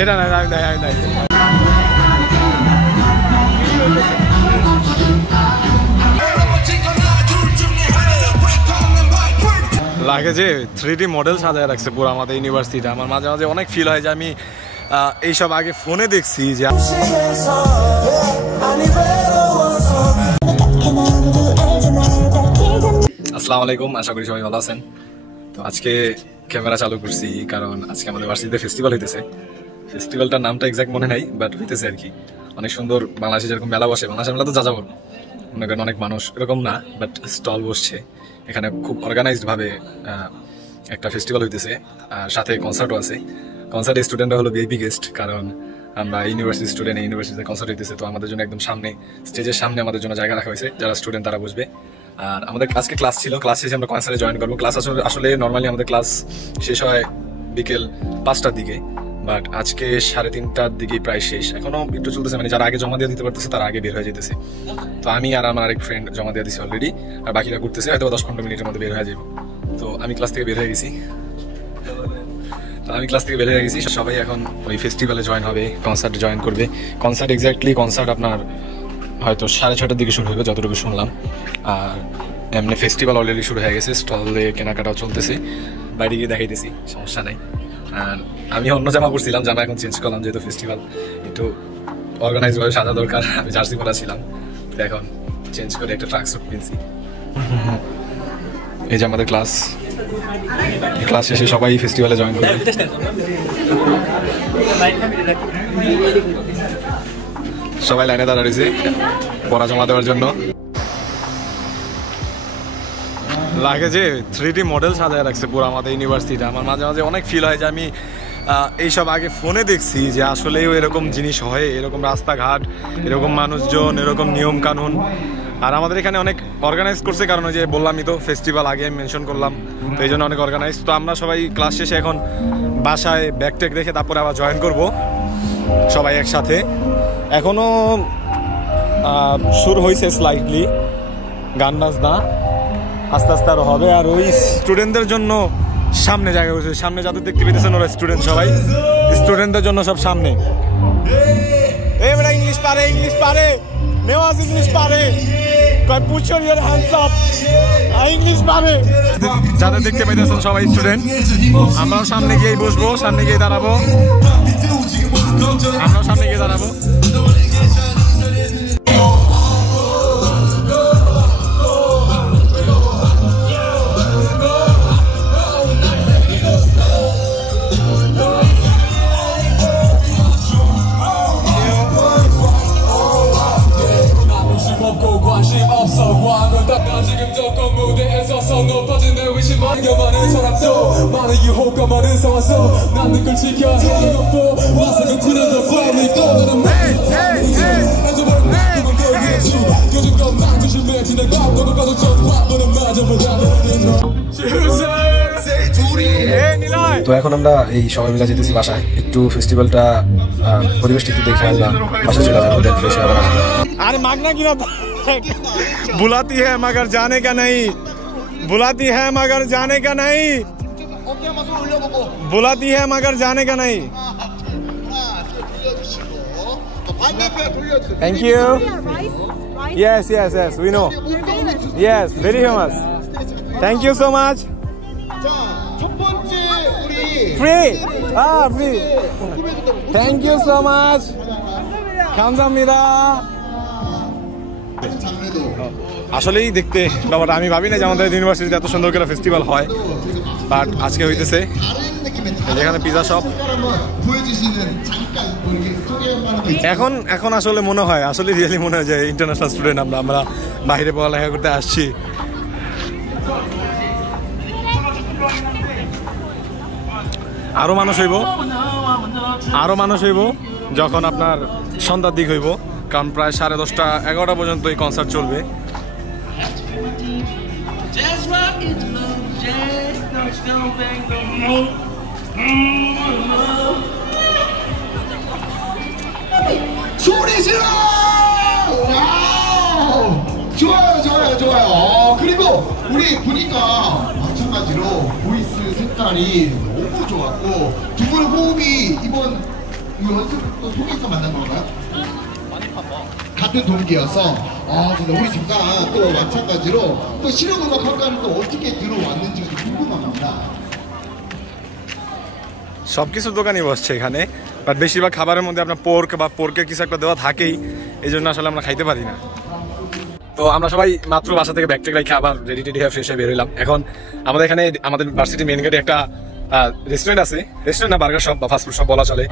এটা না, আমি নাই লাগে যে 3D মডেল সাজায় রাখছে পুরো আমাদের ইউনিভার্সিটিটা। আমার মাঝে মাঝে অনেক ফিল হয় যে আমি এইসব আগে ফোনে দেখছি যে। আসসালামু আলাইকুম, আশা করি সবাই ভালো আছেন। তো আজকে ক্যামেরা চালু করছি কারণ আজকে আমাদের ভার্সিটিতে ফেস্টিভ্যাল হইতেছে। ফেস্টিভ্যালটার নামটা এক্সাক্ট মনে নাই, বাট হইতেছে আর কি। অনেক সুন্দর বাংলাদেশে যেরকম মেলা বসে, বাংলাদেশের মেলা তো যা যাবো মনে করেন অনেক মানুষ এরকম না, বাট স্টল বসছে এখানে খুব অর্গানাইজড ভাবে একটা ফেস্টিভ্যাল হইতেছে। আর সাথে কনসার্টও আছে। কনসার্টে স্টুডেন্টরা হলো ভিআইপি গেস্ট, কারণ আমরা ইউনিভার্সিটি স্টুডেন্ট, ইউনিভার্সিটিতে কনসার্ট হইতেছে। তো আমাদের জন্য একদম সামনে, স্টেজের সামনে আমাদের জন্য জায়গা রাখা হয়েছে, যারা স্টুডেন্ট তারা বসবে। আর আমাদের আজকে ক্লাস ছিল, ক্লাস শেষে আমরা কনসার্টে জয়েন করবো। ক্লাস আসলে নর্মালি আমাদের ক্লাস শেষ হয় বিকেল 5টার দিকে, বাট আজকে 3:30টার দিকে প্রায় শেষ। এখনো একটু চলতেছে, মানে যারা আগে জমা দিয়ে দিতে পারতেছে তারা আগে বের হয়ে যেতেছে। তো আমি আর আমার আরেক ফ্রেন্ড জমা দিয়ে দিচ্ছি অলরেডি, আর বাকিরা করতেছে, হয়তো 10-15 মিনিটের মধ্যে বের হয়ে যাবো। তো আমি ক্লাস থেকে বের হয়ে গেছি। সবাই এখন ওই ফেস্টিভ্যালে জয়েন হবে, কনসার্টে জয়েন করবে। কনসার্ট আপনার হয়তো 6:30টার দিকে শুরু হবে যতটুকু শুনলাম। আর এমনি ফেস্টিভ্যাল অলরেডি শুরু হয়ে গেছে, স্টলে কেনাকাটাও চলতেছে, বাইরে গিয়ে দেখাইতেছি, সমস্যা নাই। আর আমি অন্য জামা পরছিলাম, জামা এখন চেঞ্জ করলাম, যেহেতু ফেস্টিভ্যাল একটু অর্গানাইজভাবে সাজা দরকার। আমি জার্সি পরা ছিলাম, তো এখন চেঞ্জ করে একটা ট্রাক স্যুট কিনছি। এই যে আমাদের ক্লাস শেষে সবাই ফেস্টিভ্যালে জয়েন করবে। সবাই লাইনে দাঁড়িয়েছে পড়া জমা দেওয়ার জন্য। লাগে যে 3D মডেল সাজায় রাখছে পুরো আমাদের ইউনিভার্সিটিটা। আমার মাঝে মাঝে অনেক ফিল হয় যে আমি এইসব আগে ফোনে দেখছি যে আসলেও এরকম জিনিস হয়, এরকম রাস্তাঘাট, এরকম মানুষজন, এরকম নিয়ম কানুন। আর আমাদের এখানে অনেক অর্গানাইজ করছে, কারণ ওই যে বললামই তো ফেস্টিভ্যাল আগে আমি মেনশন করলাম, তো এই জন্য অনেক অর্গানাইজ। তো আমরা সবাই ক্লাস শেষে এখন বাসায় ব্যাগ ট্যাগ রেখে তারপরে আবার জয়েন করব সবাই একসাথে। এখনও শুরু হয়েছে স্লাইটলি, গান বাজনা আস্তে আস্তে আরও হবে। আর ওই স্টুডেন্টদের জন্য সামনে জায়গা হয়েছে, সামনে যাদের দেখতে পেতেছেন ওরা স্টুডেন্ট, সবাই স্টুডেন্টদের জন্য সব সামনে। ইংলিশ পারে নেওয়াজ, ইংলিশ পারে, put your hands up, English পারে। যাদের দেখতে পেতেছেন সবাই স্টুডেন্ট। আমরাও সামনে গিয়েই বসবো, সামনে গিয়ে দাঁড়াবো। তো এখন আমরা এই সবাই মিলে যেতেছি বাসায়, একটু ফেস্টিভ্যালটা পরিবেশটা একটু দেখে আনলাম, বাসায় চলে যাবো, দেন ফ্রেশ হয়ে আবার আসবো। আরে মাগনা কিনা বুলাতি হ্যাঁ মগর জানে কা নেই, বুলাতি হ্যাঁ মগর জানে কা নেই, বুলাতি হ্যাঁ মগর জানে কা নেই। Thank you. Yes, we know. Yes, very famous. Thank you so much. Free. Free. Thank you so much. 감사합니다. আসলেই দেখতে ব্যাপারটা আমি ভাবি না যে আমাদের ইউনিভার্সিটিতে এত সুন্দর করে ফেস্টিভ্যাল হয়, বাট আজকে হইতেছে। যেখানে পিজা শপ, এখন আসলে মনে হয়, আসলে রিয়েলি মনে হয় যে ইন্টারন্যাশনাল স্টুডেন্ট আমরা বাইরে পড়ালেখা করতে আসছি। আরো মানুষ হইব যখন আপনার সন্ধ্যার দিক হইব, কারণ প্রায় 10:30-11টা পর্যন্ত এই কনসার্ট চলবে। 소리 질러! 와우! 좋아요. 그리고 우리 보니까 마찬가지로 보이스 세트 색깔이 너무 좋았고 두 분의 호흡이 이번 연습 또 통해서 만난 건가요? 같은 동기여서 근데 우리 잠깐 또 마찬가지로 또 실용음악학과는 또 어떻게 들어왔는지가 좀 궁금합니다. সবকিছু দোকানই বসছে এখানে, বাট বেশিরভাগ খাবারের মধ্যে আপনার পোর্ক বা পোর্কের কিছু একটা দেওয়া থাকেই, এই জন্য আসলে আমরা খাইতে পারি না। তো আমরা সবাই মাত্র বাসা থেকে ব্যাগ ট্যাগ রেখে আবার রেডি টেডি হয়ে ফ্রেশ হয়ে বের হলাম। এখন আমাদের এখানে আমাদের ভার্সিটি মেন গেটে একটা রেস্টুরেন্ট আছে, রেস্টুরেন্ট না বার্গার শপ বা ফাস্টফুড শপ বলা চলে,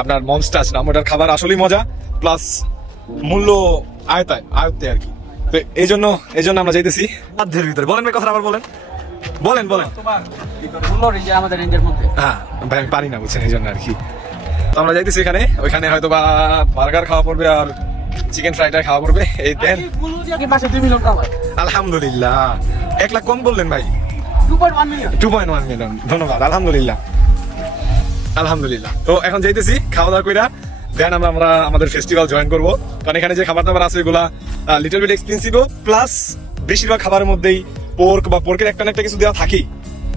আপনার মনস্টার নাম। ওটার খাবার আসলেই মজা, প্লাস মূল্য আয়ত্তে আর কি। তো এই জন্য আমরা যাইতেছি সাধ্যের ভিতরে। বলেন ভাই, কথা আবার বলেন বলেন। হ্যাঁ ভাই আমি পারি না বুঝছেন, এই জন্য আর কি। তো আমরা যাইতেছি এখানে, ওইখানে হয়তো বা বার্গার খাওয়া পড়বে আর চিকেন ফ্রাইটা খাওয়া পড়বে। এই দেন আলহামদুলিল্লাহ 1 লাখ কম বললেন ভাই, 2.1 মিলিয়ন। ধন্যবাদ, আলহামদুলিল্লাহ। তো এখন যাইতেছি খাওয়া দাওয়া কইরা দেন আমরা আমাদের ফেস্টিভ্যাল জয়েন করবো। কারণ এখানে যে খাবার দাবার আছে এগুলা লিটল বিট এক্সপেন্সিভও, প্লাস বেশিরভাগ খাবারের মধ্যেই পোর্ক বা পোর্কের একটা না একটা কিছু দেওয়া থাকেই।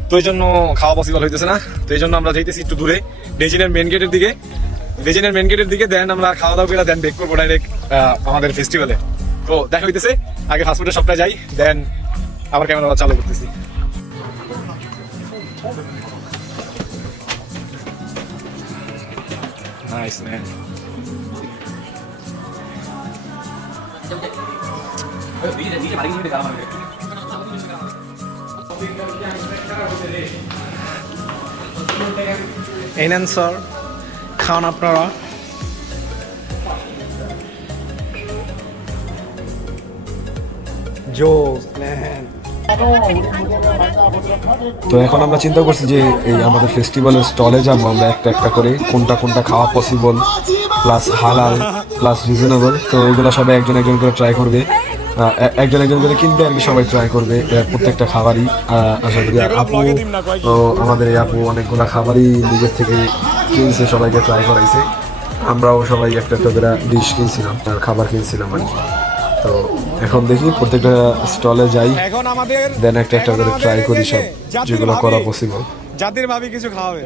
তো এই জন্য খাওয়া পসিবল হইতেছে না। তো এই জন্য আমরা যাইতেছি একটু দূরে ডেজিনের মেন গেটের দিকে। দেন আমরা খাওয়া দাওয়া করে দেন বেক করবো ডাইরেক্ট আমাদের ফেস্টিভ্যালে। তো দেখা হইতেছে, আগে ফাস্টফুডের সবটা যাই, দেন আবার ক্যামেরা চালু করতেছি। Nice man. এই নেন স্যার, খান আপনারা। তো এখন আমরা চিন্তা করছি যে এই আমাদের ফেস্টিভ্যালের স্টলে যাবো আমরা একটা করে, কোনটা খাওয়া পসিবল, প্লাস হালাল, প্লাস রিজনেবল। তো এগুলো সবাই একজন করে ট্রাই করবে, একজন করে কিনবে আর কি, সবাই ট্রাই করবে প্রত্যেকটা খাবারই। আশা করি আপু, তো আমাদের এই আপু অনেকগুলো খাবারই নিজের থেকে কিনছে, সবাইকে ট্রাই করাইছে। আমরাও সবাই একটা করে ডিশ কিনছিলাম, খাবার কিনছিলাম আর কি। তো এখন দেখি প্রত্যেকটা স্টলে যাই, দেন একটা করে ট্রাই করি সব, যেগুলো করা পসিবল। জাতির ভাবি কিছু খাওয়াবে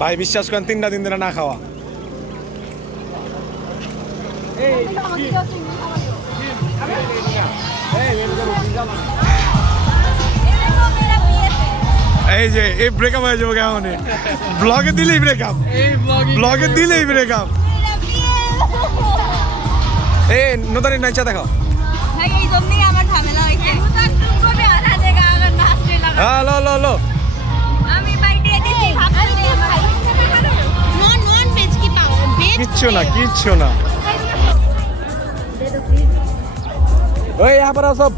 ভাই, বিশ্বাস করেন 3টা দিন ধরে না খাওয়া। এই যে এই ব্রেকআপ হয়ে যাবে কেমন, ব্লগে দিলেই ব্রেকআপ, এই নতুন নাচা দেখাও। লো কিচ্ছু না ওই यहाँ पर आओ सब।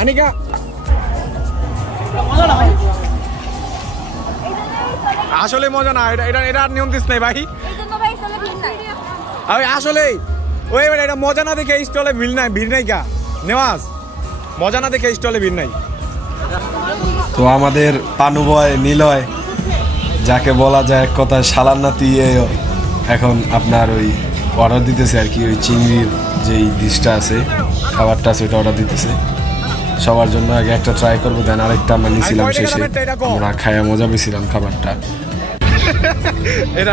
আনিকা আসলে মজা না, এটা নিয়ম দিস নাই ভাই। আসলে ওই এটা মজা না দেখে স্টলে ভিড় নাই কা নেওয়াজ, মজা না দেখে স্টলে ভিড় নাই। তো আমাদের পানু বয় নিলয়, যাকে বলা যায় এক কথায় শালার নাতি, এখন আপনার ওই অর্ডার দিতেছে আর কি, ওই চিংড়ির যেই ডিশটা আছে, খাবারটা আছে, ওটা অর্ডার দিতেছে সবার জন্য। আগে একটা ট্রাই করবো, দেন আরেকটা আমরা নিয়েছিলাম শেষে, আমরা খায়া মজা পেয়েছিলাম খাবারটা। এটা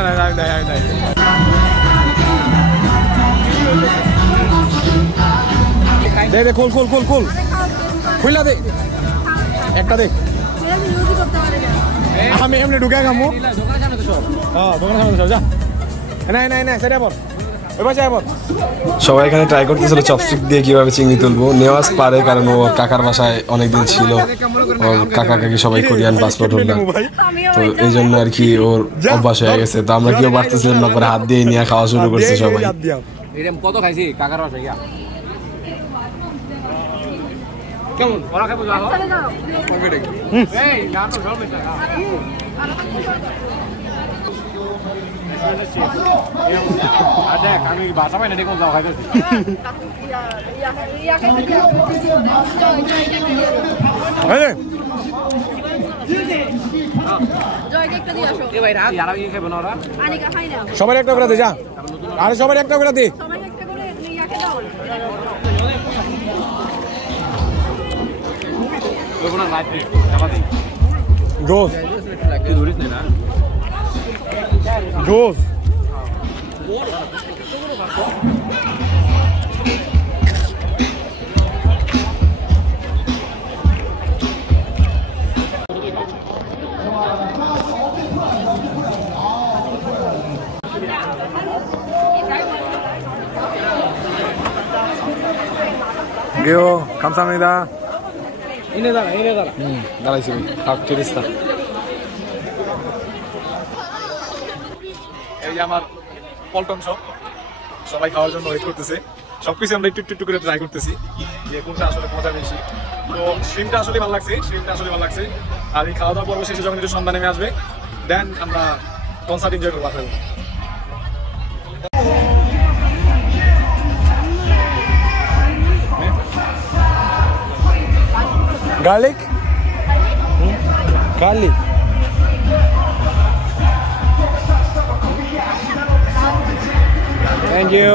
দে খোল খুইলা দে একটা দে। আমি এমনি ঢুকে খামো, দোকানের সামনে যা। না সেটা বল, সবাই এখানে ট্রাই করতেছিল চপস্টিক দিয়ে কিভাবে চিংড়ি তুলবো। নেওয়াজ পারে, কারণ ও কাকার বাসায় অনেকদিন ছিল, ওর কাকা কাকি সবাই কোরিয়ান পাসপোর্ট হোল্ডার, তো এই জন্য আর কি ওর অভ্যাস হয়ে গেছে। তো আমরা কেউ পারতেছিলাম না, পরে হাত দিয়ে নিয়ে খাওয়া শুরু করছে সবাই। কত খাইছি কাকার বাসায় গিয়া, কেমন ওরা খাবো যাও এই না তো সব মিটা আচ্ছা আমি বাসা পাই না দেখো যাও খাইতেছি এই জয় একটা দিয়ে আসো এ ভাই রাত আর কি খাবে না ওরা আনিকা খাই না সবাই একটা করে দে যা আরে সবার একটা করে দে। জোস জোস Gyo, 감사합니다. 이내다라. 나라 있으면 각 드리스타. এই আমার পল্টন শপ, সবাই খাওয়ার জন্য ওয়েট করতেছে। সবকিছু আমরা একটু করে ট্রাই করতেছি যে কোনটা আসলে মজা বেশি। তো শ্রিমটা আসলে ভালো লাগছে। আর এই খাওয়া দাওয়া পর্ব শেষে যখন একটু সন্ধ্যা নেমে আসবে, দেন আমরা কনসার্ট এনজয় করবো আসলে। Garlic? Garlic. Thank you.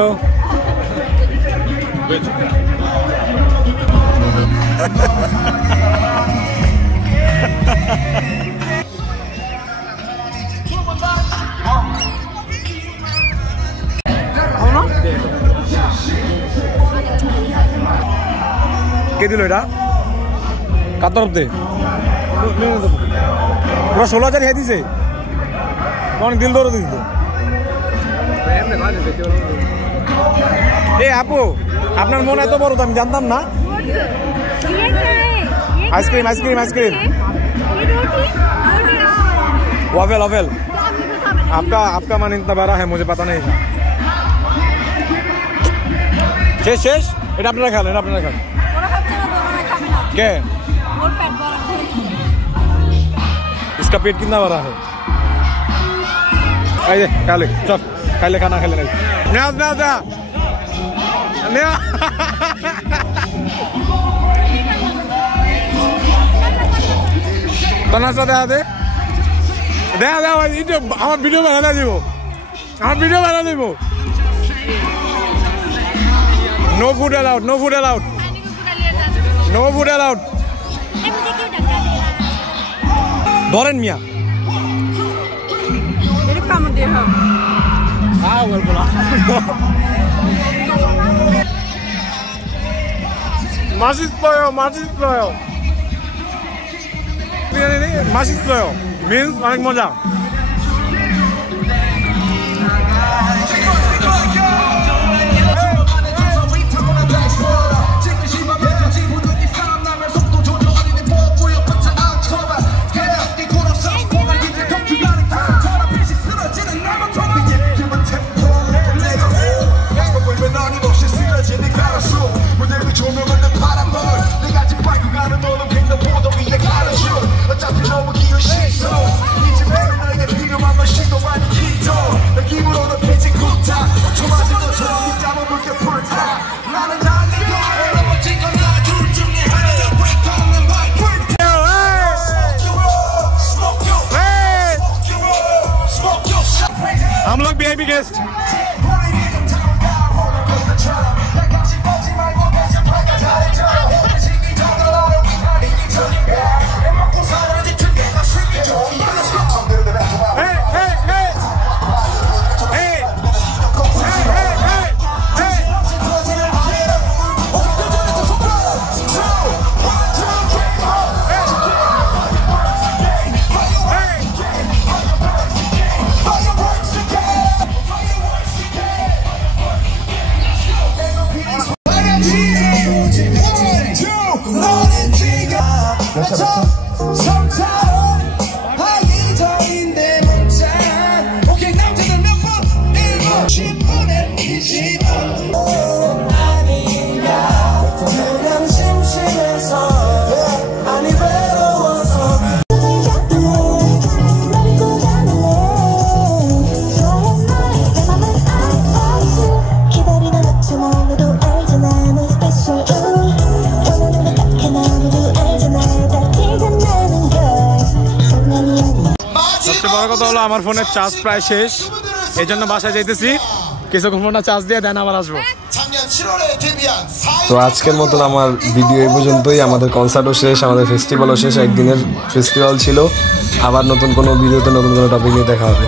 কে দিল এটা? কার তরফ দে পুরো 16,000 খেয়ে দিছে। অনেক দিল ধরে দিত। এ আপু, আপনার মন এত বড় তো আমি জানতাম না। आइसक्रीम वाफेल आपका मन इतना बड़ा है मुझे पता नहीं था। शेष এটা আপনারা খান क्या इसका पेट कितना बड़ा है? आइए काले चल काले खाना खा लेना। আমার ভিডিও বানা দিব। नो फूड अलाउड ধরেন মিয়া 맛있어요 means অনেক মজা। हम लोग VIP गेस्ट আমার ফোনের চার্জ প্রায় শেষ, এই জন্য বাসায় যাইতেছি। কিছুক্ষণ না চার্জ দিয়ে দেন আবার আসবো। 작년 7월에 데뷔한 তো আজকের মতন আমার ভিডিও এই পর্যন্তই। আমাদের কনসার্টও শেষ, আমাদের ফেস্টিভ্যালও শেষ, একদিনের ফেস্টিভ্যাল ছিল। আবার নতুন কোনো ভিডিওতে নতুন কোনো টপিক নিয়ে দেখা হবে।